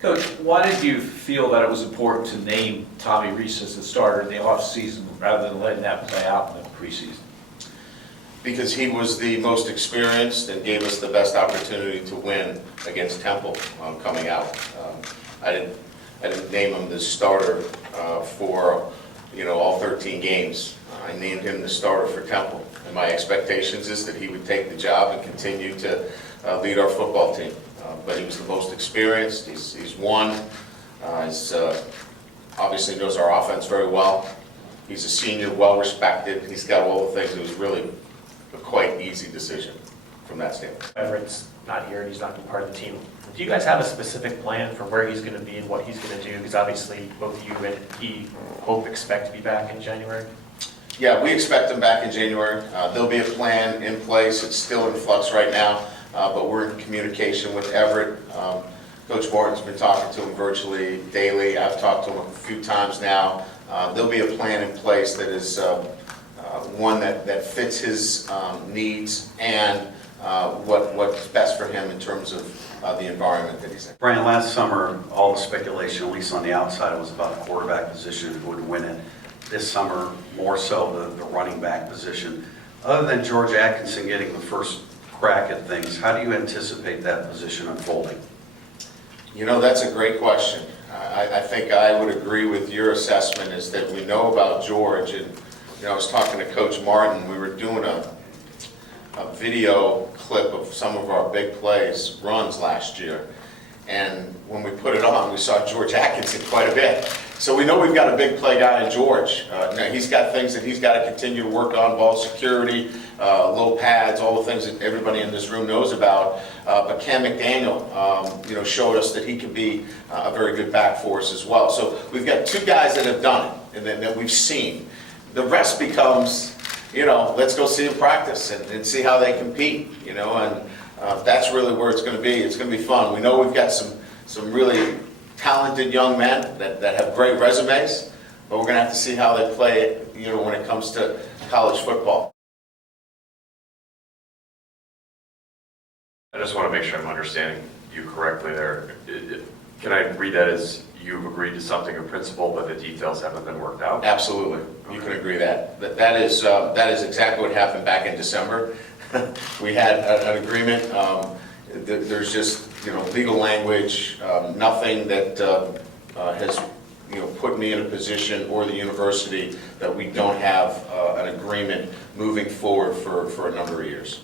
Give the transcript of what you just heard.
Coach, why did you feel that it was important to name Tommy Rees as the starter in the offseason rather than letting that play out in the preseason? Because he was the most experienced and gave us the best opportunity to win against Temple coming out. I didn't name him the starter for all 13 games. I named him the starter for Temple, and my expectations is that he would take the job and continue to lead our football team. But he was the most experienced. He's won. He's obviously knows our offense very well. He's a senior, well respected. He's got all the things. It was really a quite easy decision from that standpoint. Everett's not here, he's not part of the team. Do you guys have a specific plan for where he's going to be and what he's going to do? Because obviously both you and he both expect to be back in January. Yeah, we expect him back in January. There'll be a plan in place. It's still in flux right now, but we're in communication with Everett. Coach Martin's been talking to him virtually daily. I've talked to him a few times now. There'll be a plan in place that is one that fits his needs and what's best for him in terms of the environment that he's in. Brian, last summer, all the speculation, at least on the outside, was about the quarterback position, who would win it. This summer, more so the running back position. Other than George Atkinson getting the first crack at things, how do you anticipate that position unfolding? That's a great question. I think I would agree with your assessment is that we know about George, and I was talking to Coach Martin. We were doing a video clip of some of our big plays, runs last year, and when we put it on, we saw George Atkinson quite a bit. So we know we've got a big play guy in George. Now he's got things that he's got to continue to work on, ball security, low pads, all the things that everybody in this room knows about. But Cam McDaniel, showed us that he can be a very good back for us as well. So we've got two guys that have done it and that we've seen. The rest becomes, let's go see them practice and see how they compete, and that's really where it's going to be. It's going to be fun. We know we've got some really talented young men that have great resumes, but we're going to have to see how they play, when it comes to college football. I just want to make sure I'm understanding you correctly there. Can I read that as you've agreed to something in principle, but the details haven't been worked out? Absolutely. You can agree that is exactly what happened back in December. We had an agreement. There's just legal language, nothing that has put me in a position or the university that we don't have an agreement moving forward for a number of years.